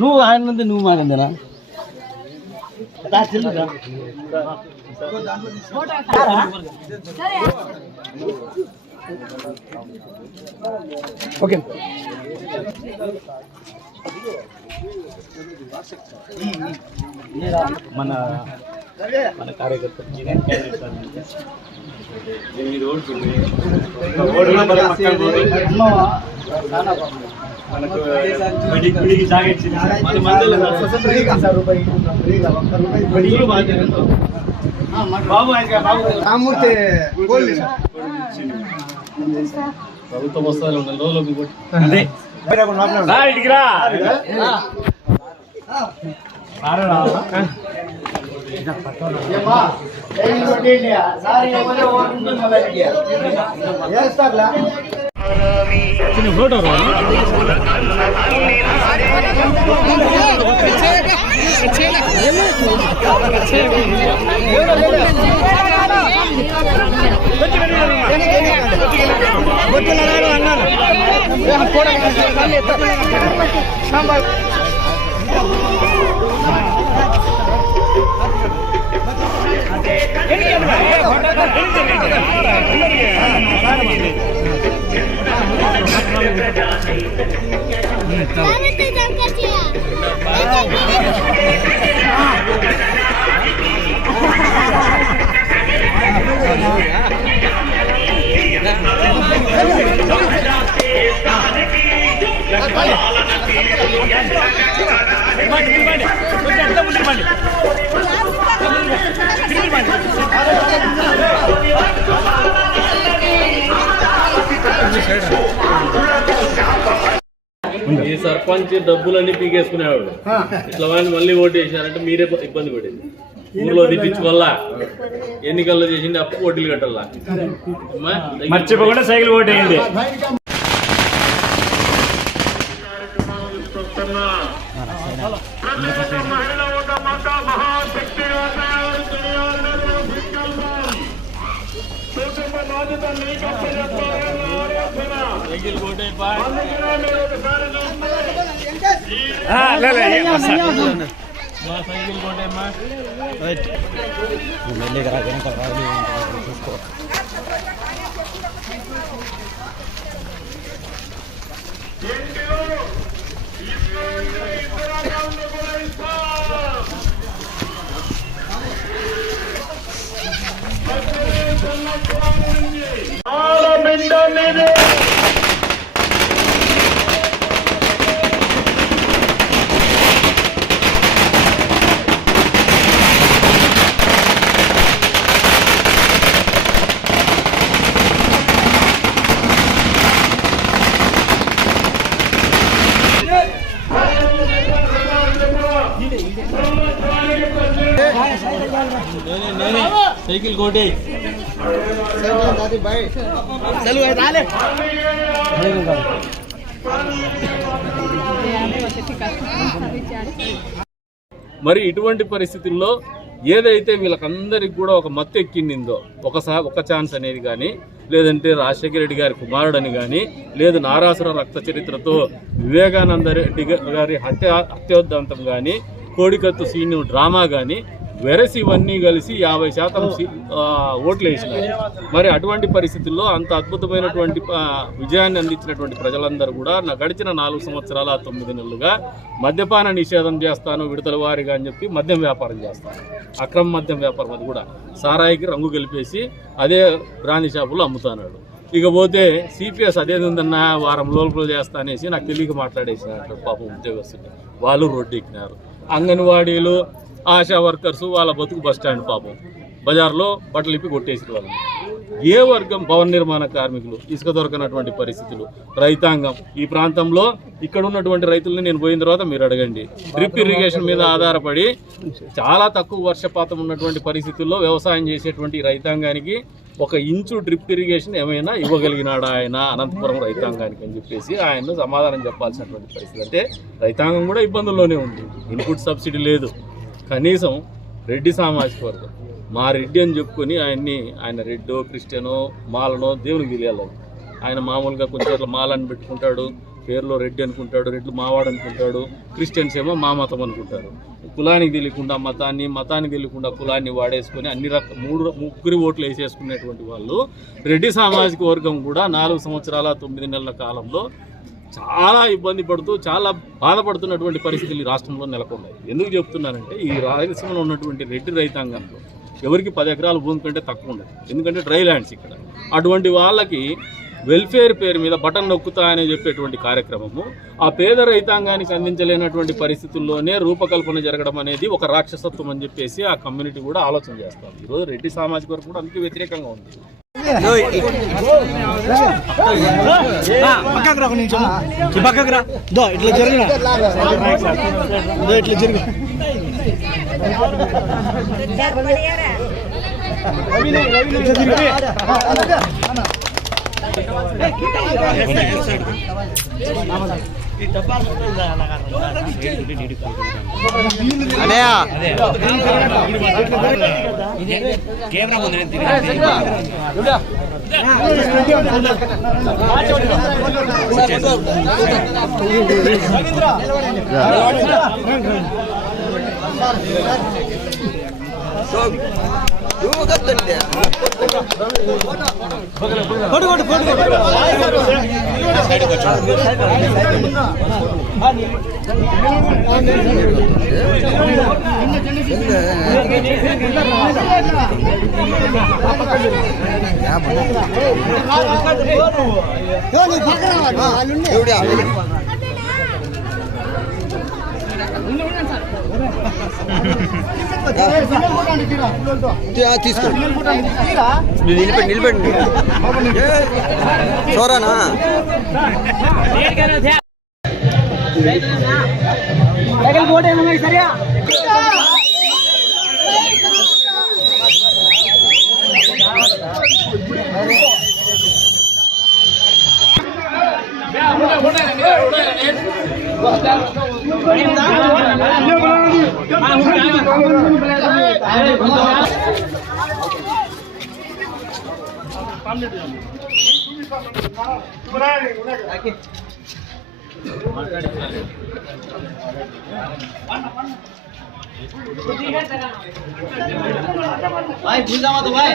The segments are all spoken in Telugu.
నువ్వు ఆయన నువ్వు మాకందేనా ఓకే మన మన కార్యకర్తలు ప్రభుత్వ వస్తాలు 4 రోజులు ఫోటో ఈ సర్పంచ్ డబ్బులన్నీ పీకేసుకునేవాడు. ఇట్లా వాళ్ళు మళ్ళీ ఓటు వేసారంటే మీరే ఇబ్బంది పడేది. ఊర్లో దిప్పించుకోవాలా, ఎన్నికల్లో చేసింది అప్పు ఓటీలు కట్టాలా, మర్చిపోకుండా సైకిల్ ఓటు వేయండి. సైకిల్ కోటే మరి ఇటువంటి పరిస్థితుల్లో ఏదైతే వీళ్ళకందరికి కూడా ఒక మత్తు ఎక్కిందో ఒక ఛాన్స్ అనేది కానీ, లేదంటే రాజశేఖర రెడ్డి గారి కుమారుడని కానీ, లేదు నారాసుర రక్త చరిత్రతో వివేకానంద రెడ్డి గారి హత్యోద్దంతం కానీ, కోడికత్తు సీను డ్రామా కానీ వెరసి ఇవన్నీ కలిసి 50% ఓట్లు వేసినారు. మరి అటువంటి పరిస్థితుల్లో అంత అద్భుతమైనటువంటి విజయాన్ని అందించినటువంటి ప్రజలందరూ కూడా గడిచిన 4 సంవత్సరాల 9 నెలలుగా మద్యపాన నిషేధం చేస్తాను విడతల వారిగా అని చెప్పి మద్యం వ్యాపారం చేస్తాను. అక్రమ మద్యం వ్యాపారం, అది కూడా సారాయికి రంగు కలిపేసి అదే బ్రాందీ షాపులో అమ్ముతున్నాడు. ఇకపోతే సిపిఎస్ అదేది ఉందన్న వారం లోపల చేస్తా అనేసి నాకు తెలియక మాట్లాడేసినట్టు పాపం ఉద్యోగస్తులు వాళ్ళు రోడ్డు ఎక్కినారు. అంగన్వాడీలు, ఆశా వర్కర్స్ వాళ్ళ బతుకు బస్టాండ్ పాపం బజార్లో బట్టలు ఇప్పి కొట్టేసిన వాళ్ళు. ఏ వర్గం భవన నిర్మాణ కార్మికులు, ఇసుక దొరకనటువంటి పరిస్థితులు, రైతాంగం. ఈ ప్రాంతంలో ఇక్కడ ఉన్నటువంటి రైతుల్ని నేను పోయిన తర్వాత మీరు అడగండి. డ్రిప్ ఇరిగేషన్ మీద ఆధారపడి చాలా తక్కువ వర్షపాతం ఉన్నటువంటి పరిస్థితుల్లో వ్యవసాయం చేసేటువంటి రైతాంగానికి 1 ఇంచు డ్రిప్ ఇరిగేషన్ ఏమైనా ఇవ్వగలిగినాడా ఆయన అనంతపురం రైతాంగానికి అని చెప్పేసి ఆయన్ను సమాధానం చెప్పాల్సినటువంటి పరిస్థితి. అంటే రైతాంగం కూడా ఇబ్బందుల్లోనే ఉంది. ఇన్పుట్ సబ్సిడీ లేదు. కనీసం రెడ్డి సామాజిక వర్గం మా రెడ్డి అని చెప్పుకొని ఆయన రెడ్డో క్రిస్టియనో మాలనో దేవునికి తెలియాలి. ఆయన మామూలుగా కొంచెం మాలని పెట్టుకుంటాడు, పేరులో రెడ్డి అనుకుంటాడు, రెడ్లు మావాడు అనుకుంటాడు, క్రిస్టియన్స్ ఏమో మా మతం అనుకుంటారు. కులానికి తెలియకుండా మతానికి తెలియకుండా కులాన్ని వాడేసుకొని అన్ని ముగ్గురి ఓట్లు వేసేసుకునేటువంటి వాళ్ళు రెడ్డి సామాజిక వర్గం కూడా 4 సంవత్సరాల 9 నెలల కాలంలో చాలా ఇబ్బంది పడుతూ చాలా బాధపడుతున్నటువంటి పరిస్థితులు ఈ రాష్ట్రంలో నెలకొన్నాయి. ఎందుకు చెప్తున్నానంటే ఈ రాయలసీమలో ఉన్నటువంటి రెడ్డి రైతాంగంలో ఎవరికి 10 ఎకరాల భూమి కంటే తక్కువ ఉండదు. ఎందుకంటే డ్రై ల్యాండ్స్ ఇక్కడ. అటువంటి వాళ్ళకి వెల్ఫేర్ పేరు మీద బటన్ నొక్కుతాయని చెప్పేటువంటి కార్యక్రమము ఆ పేద రైతాంగానికి అందించలేనటువంటి పరిస్థితుల్లోనే రూపకల్పన జరగడం అనేది ఒక రాక్షసత్వం అని చెప్పేసి ఆ కమ్యూనిటీ కూడా ఆలోచన చేస్తారు. ఈరోజు రెడ్డి సామాజిక వర్గం కూడా అందుకే వ్యతిరేకంగా ఉంది. తీసుకోండి నిలబెట్టి చూరానా సరియా भाई भूल जाओ तो भाई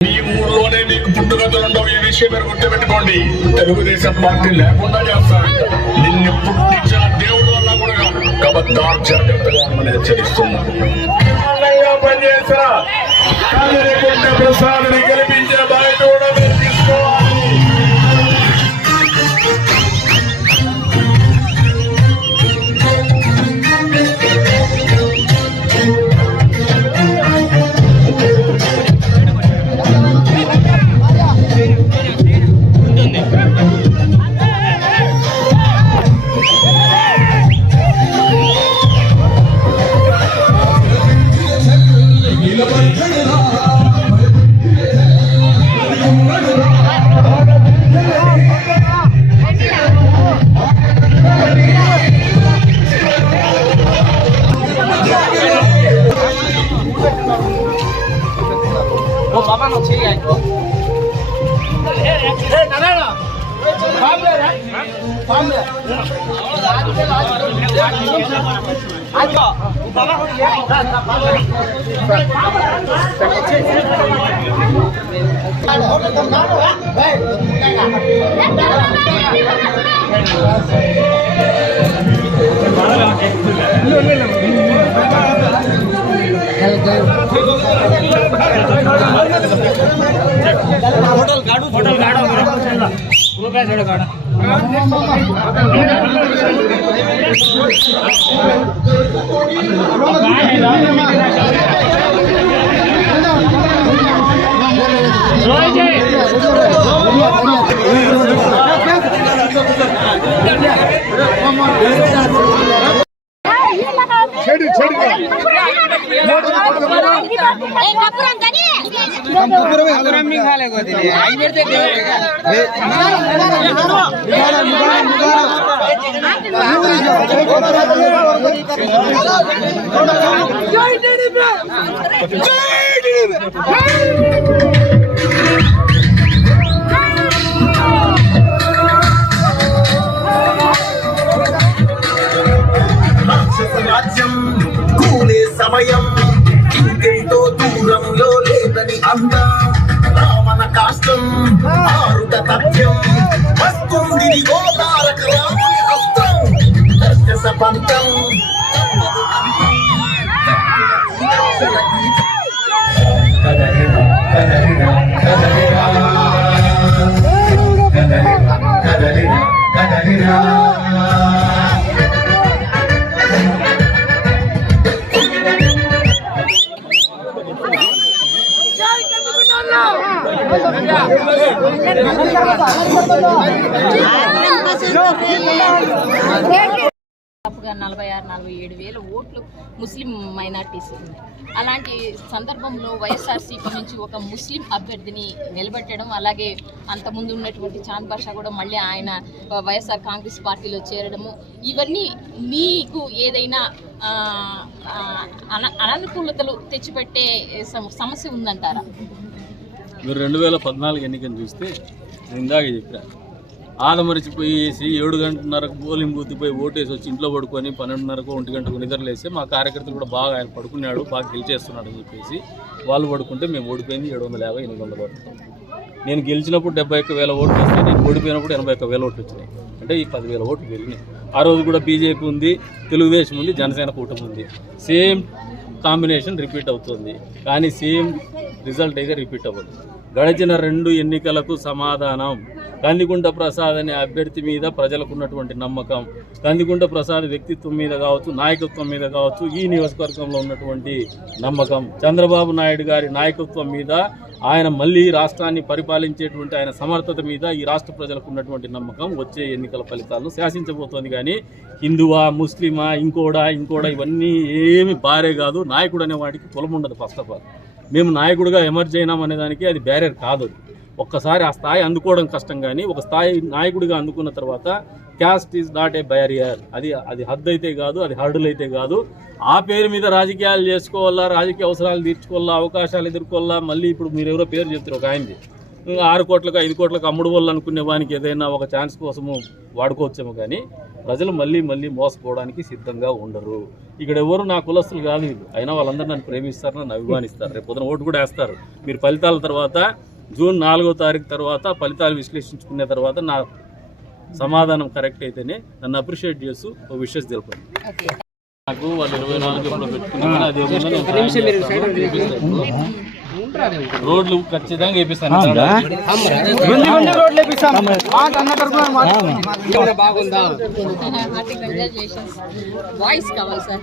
ఈ ఊర్లోనే మీకు పుట్టుకథలుండవు. ఈ విషయం మీరు గుర్తుపెట్టుకోండి. తెలుగుదేశం పార్టీ లేకుండా చేస్తారు. నిన్ను పుట్టించిన దేవుడు వల్ల కూడా కబద్దార్ జాగ్రత్తగా హెచ్చరిస్తున్నాను. పనిచేసిన ప్రసాద్ని గెలిపించే బాధ్యత కూడా మీరు తీసుకోవాలి. రాజ్యం కూలే సమయం ఇంకెంతో దూరంలో లేదని అందా రామన కాష్టం ఆరుట తథ్యం వస్తుంది గోదారక రాముని అస్త్రం దర్శస పంతం దాదాపుగా 46-47 ఓట్లు ముస్లిం మైనార్టీస్ ఉన్నాయి. అలాంటి సందర్భంలో వైఎస్ఆర్సీపీ నుంచి ఒక ముస్లిం అభ్యర్థిని నిలబెట్టడం, అలాగే అంతకుముందు ఉన్నటువంటి చాంద్ బాషా కూడా మళ్ళీ ఆయన వైఎస్ఆర్ కాంగ్రెస్ పార్టీలో చేరడము, ఇవన్నీ మీకు ఏదైనా అననుకూలతలు తెచ్చిపెట్టే సమస్య ఉందంటారా? మీరు 2014 ఎన్నికను చూస్తే ఇందాక చెప్పా, ఆదమరిచిపోయేసి 7:30కు పోలింగ్ బూత్ పోయి ఓటేసి వచ్చి ఇంట్లో పడుకొని 12:30కు 1 గంటకు నిద్రలేస్తే మా కార్యకర్తలు కూడా బాగా ఆయన పడుకున్నాడు, బాగా గెలిచేస్తున్నాడు అని చెప్పేసి వాళ్ళు పడుకుంటే మేము ఓడిపోయింది 750-800 ఓట్లు. నేను గెలిచినప్పుడు 71,000 ఓట్లు వస్తే, నేను ఓడిపోయినప్పుడు 81,000 ఓట్లు వచ్చినాయి. అంటే ఈ 10,000 ఓట్లు పెరిగినాయి. ఆ రోజు కూడా బీజేపీ ఉంది, తెలుగుదేశం ఉంది, జనసేన కూటమి ఉంది. సేమ్ కాంబినేషన్ రిపీట్ అవుతుంది, కానీ సేమ్ రిజల్ట్ అయితే రిపీట్ అవ్వదు. గడిచిన 2 ఎన్నికలకు సమాధానం కందికుంట ప్రసాద్ అనే అభ్యర్థి మీద ప్రజలకు ఉన్నటువంటి నమ్మకం, కందికుంట ప్రసాద్ వ్యక్తిత్వం మీద కావచ్చు, నాయకత్వం మీద కావచ్చు, ఈ నియోజకవర్గంలో ఉన్నటువంటి నమ్మకం, చంద్రబాబు నాయుడు గారి నాయకత్వం మీద, ఆయన మళ్ళీ రాష్ట్రాన్ని పరిపాలించేటువంటి ఆయన సమర్థత మీద ఈ రాష్ట్ర ప్రజలకు ఉన్నటువంటి నమ్మకం వచ్చే ఎన్నికల ఫలితాలను శాసించబోతోంది. కానీ హిందువా, ముస్లిమా, ఇంకోడా ఇవన్నీ ఏమి బారే కాదు. నాయకుడు అనే వాటికి కులం ఉండదు. ఫస్ట్ ఆఫ్ ఆల్ మేము నాయకుడిగా ఎమర్జ్ అయినాం అనే దానికి అది బ్యారియర్ కాదు. ఒక్కసారి ఆ స్థాయి అందుకోవడం కష్టం, కానీ ఒక స్థాయి నాయకుడిగా అందుకున్న తర్వాత caste is not a barrier. అది హద్దు అయితే కాదు, అది హర్డుల్ అయితే కాదు. ఆ పేరు మీద రాజకీయాలు చేసుకోవాలా, రాజకీయ అవసరాలు తీర్చుకోవాలా, అవకాశాలు ఎదుర్కోవాలా. మళ్ళీ ఇప్పుడు మీరు ఎవరో పేరు చెప్తారు, ఒక ఆయనది 6 కోట్లకు 5 కోట్లకు అమ్ముడు వాళ్ళు అనుకునే వానికి ఏదైనా ఒక ఛాన్స్ కోసము వాడుకోవచ్చేమో, కానీ ప్రజలు మళ్ళీ మోసపోవడానికి సిద్ధంగా ఉండరు. ఇక్కడ ఎవరు నా కులస్తులు కాదు వీళ్ళు, అయినా వాళ్ళందరూ నన్ను ప్రేమిస్తారు, నన్ను అభిమానిస్తారు. రేపు పొద్దున ఓటు కూడా వేస్తారు. మీరు ఫలితాల తర్వాత జూన్ 4వ తారీఖు తర్వాత ఫలితాలు విశ్లేషించుకునే తర్వాత నా సమాధానం కరెక్ట్ అయితేనే నన్ను అప్రిషియేట్ చేస్తూ ఒక విషయం తెలుపండి. నాకు వాళ్ళు 24 ఎప్పుడు పెట్టుకున్నాను, రోడ్లు ఖచ్చితంగా వేపిస్తాను. వాయిస్ కావాలి సార్.